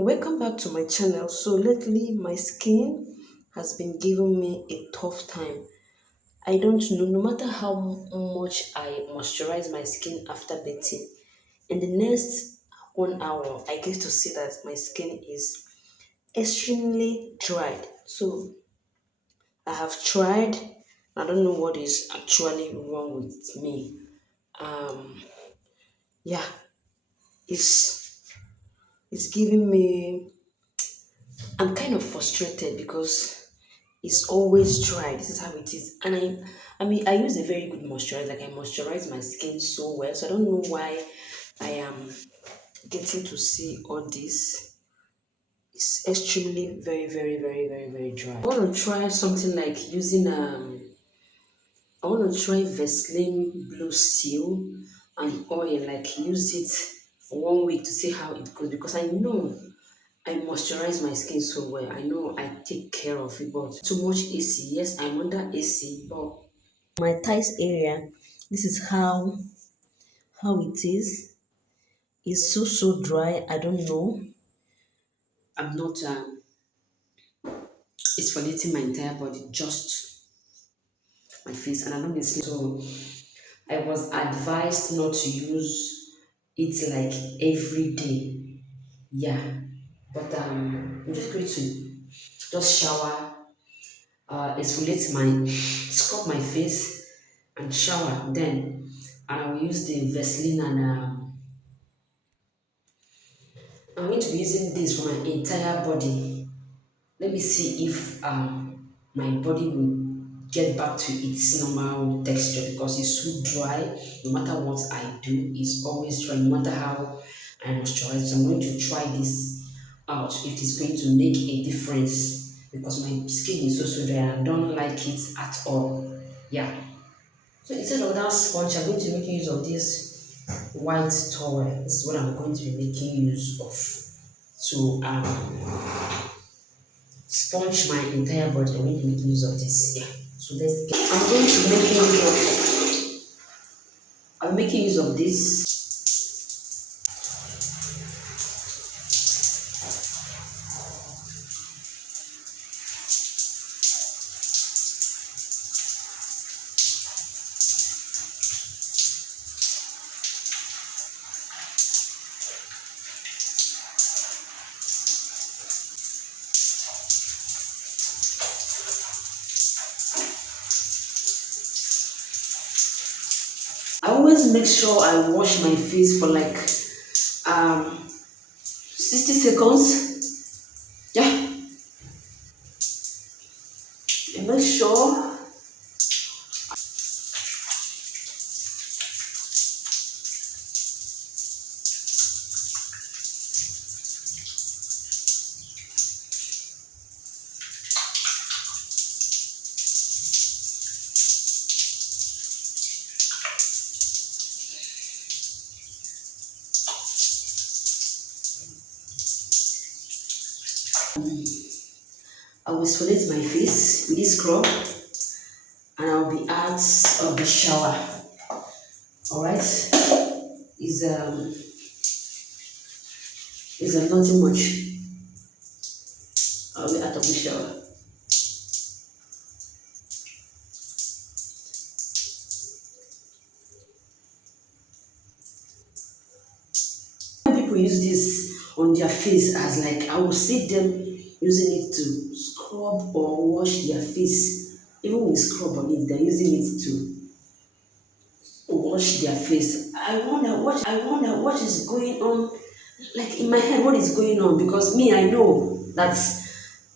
Welcome back to my channel. So lately my skin has been giving me a tough time. I don't know, no matter how much I moisturize my skin after bathing, in the next 1 hour I get to see that my skin is extremely dried. So I have tried. I don't know what is actually wrong with me. Um yeah, it's it's giving me, I'm kind of frustrated because it's always dry. This is how it is. And I use a very good moisturizer. Like I moisturize my skin so well. So I don't know why I am getting to see all this. It's extremely very dry. I want to try something like using I want to try Vaseline Blue Seal and oil, like use it for 1 week to see how it goes because I know I moisturize my skin so well. I know I take care of it, but too much AC. Yes, I'm under AC, but my thighs area, this is how it is. It's so dry. I don't know. I'm not exfoliating my entire body, just my face, and I'm not missing. So I was advised not to use it like every day. Yeah, but I'm just going to just shower, exfoliate my, scrub my face, and shower. Then, and I will use the Vaseline, and I'm going to be using this for my entire body. Let me see if my body will get back to its normal texture because it's so dry. No matter what I do, it's always dry. No matter how I moisturize, so I'm going to try this out if it's going to make a difference because my skin is so dry. I don't like it at all. Yeah. So instead of that sponge, I'm going to make use of this white towel. This is what I'm going to be making use of. So sponge my entire body. I'm going to make use of this. Yeah. So let's get. I'm making use of this. I always make sure I wash my face for like 60 seconds. Yeah. And make sure I will exfoliate my face with this scrub, and I'll be out of the shower. Alright? Is nothing much. I'll be out of the shower. People use this on their face as like I will see them using it to scrub or wash their face. Even with scrub on it, they're using it to wash their face. I wonder what is going on. Like in my head, what is going on? Because me, I know that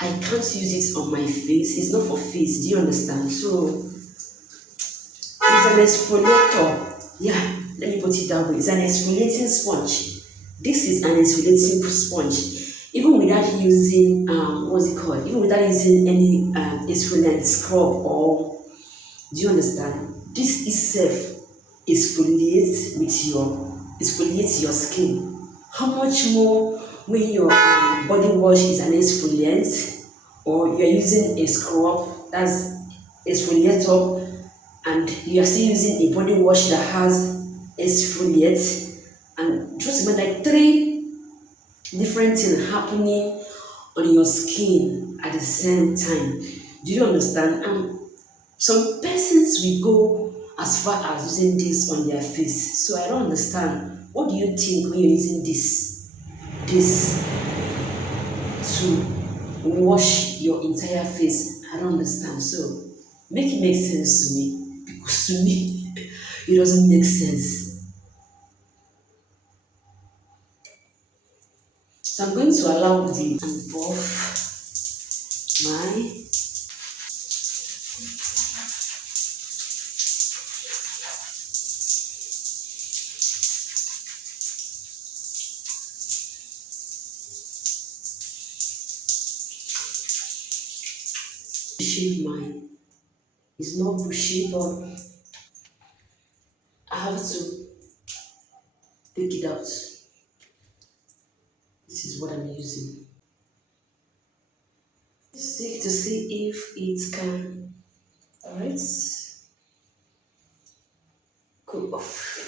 I can't use it on my face. It's not for face. Do you understand? So it's an exfoliator. Yeah, let me put it that way. It's an exfoliating sponge. This is an exfoliating sponge. Even without using what's it called? Even without using any exfoliant scrub or, do you understand? This itself exfoliates your skin. How much more when your body wash is an exfoliant or you're using a scrub that's exfoliator, and you are still using a body wash that has exfoliate, and just about like different thing happening on your skin at the same time. Do you understand? And some persons will go as far as using this on their face. So I don't understand. What do you think when you're using this to wash your entire face? I don't understand. So make it make sense to me because to me it doesn't make sense. So I'm going to allow the and buff my shave mine. It's not bushy, but I have to take it out. This is what I'm using. See to see if it can. Alright, go off.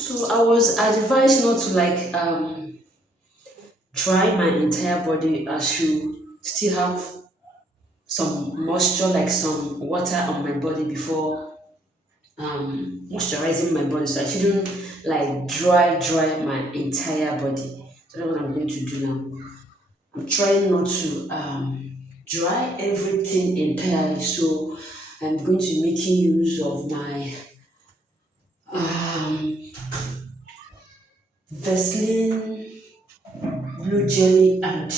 So I was advised not to like dry my entire body. I should still have some moisture, like some water on my body before moisturizing my body. So I shouldn't like dry my entire body. So that's what I'm going to do now. I'm trying not to dry everything entirely. So I'm going to be making use of my um, Vaseline, blue jelly, and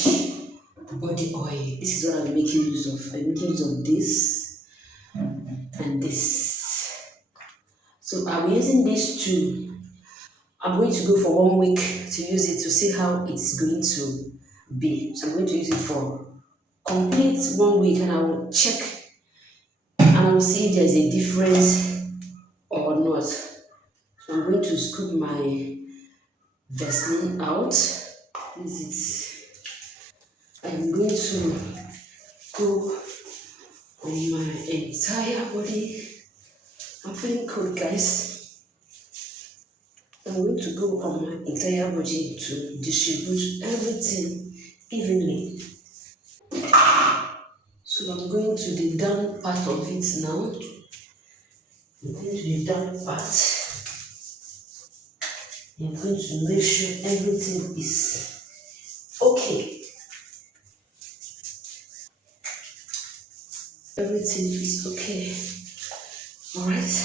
body oil. This is what I'm making use of. I'm making use of this and this. So I'm using these two. I'm going to go for 1 week to use it to see how it's going to be. So I'm going to use it for complete 1 week and I will check and I will see if there's a difference or not. So I'm going to scoop my Vaseline out. This is I'm going to go on my entire body. I'm feeling cold, guys. I'm going to go on my entire body to distribute everything evenly. So I'm going to the down part of it now. I'm going to the down part. I'm going to make sure everything is okay. Everything is okay. Alright.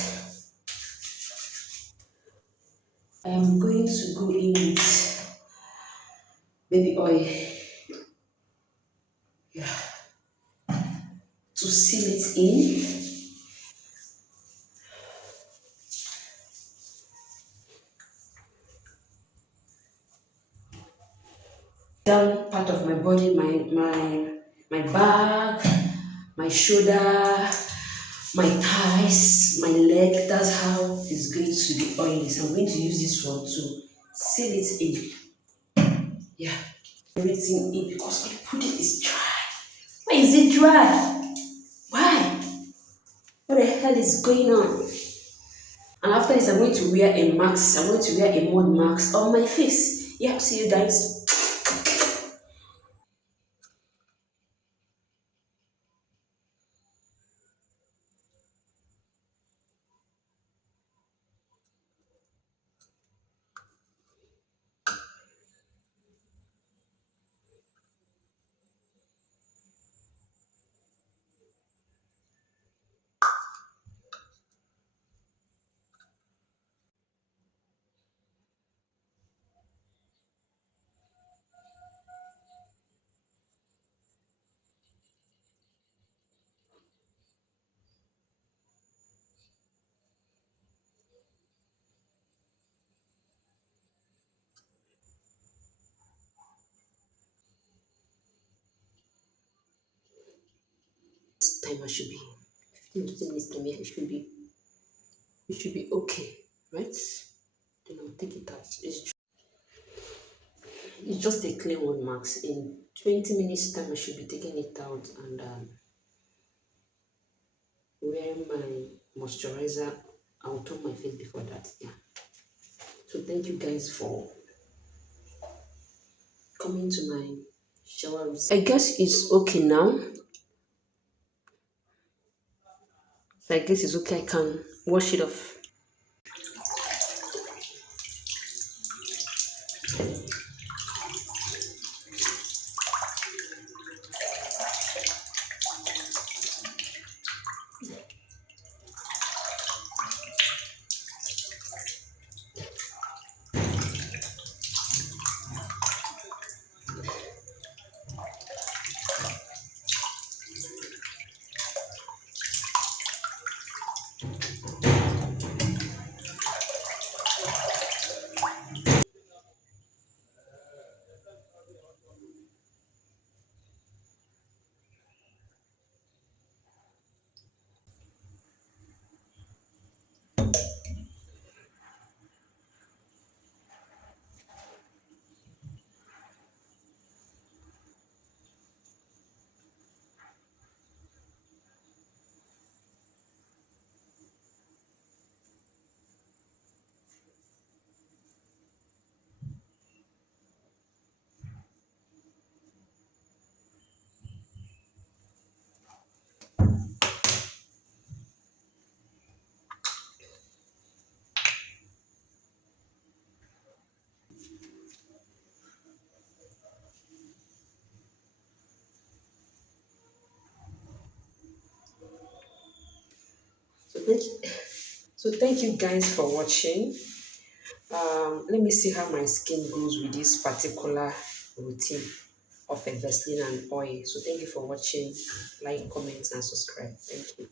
I am going to go in with baby oil, yeah, to seal it in. Down part of my body, my back, my shoulder, my thighs, my leg. That's how it's going to be oily. So I'm going to use this one to seal it in. Yeah, everything in because my pudding is dry. Why is it dry? Why? What the hell is going on? And after this, I'm going to wear a mask. I'm going to wear a mud mask on my face. Yeah, see you guys. time I should be 15 to 20 minutes time, yeah, it should be okay, right? Then I'll take it out. It's just a clean one, max. In 20 minutes time, I should be taking it out and wearing my moisturizer. I'll tone my face before that. Yeah. So thank you guys for coming to my shower routine. I guess it's okay now. So I guess it's okay. I can wash it off. So thank you. So thank you guys for watching. Let me see how my skin goes with this particular routine of a Vaseline and oil. So thank you for watching. Like, comment, and subscribe. Thank you.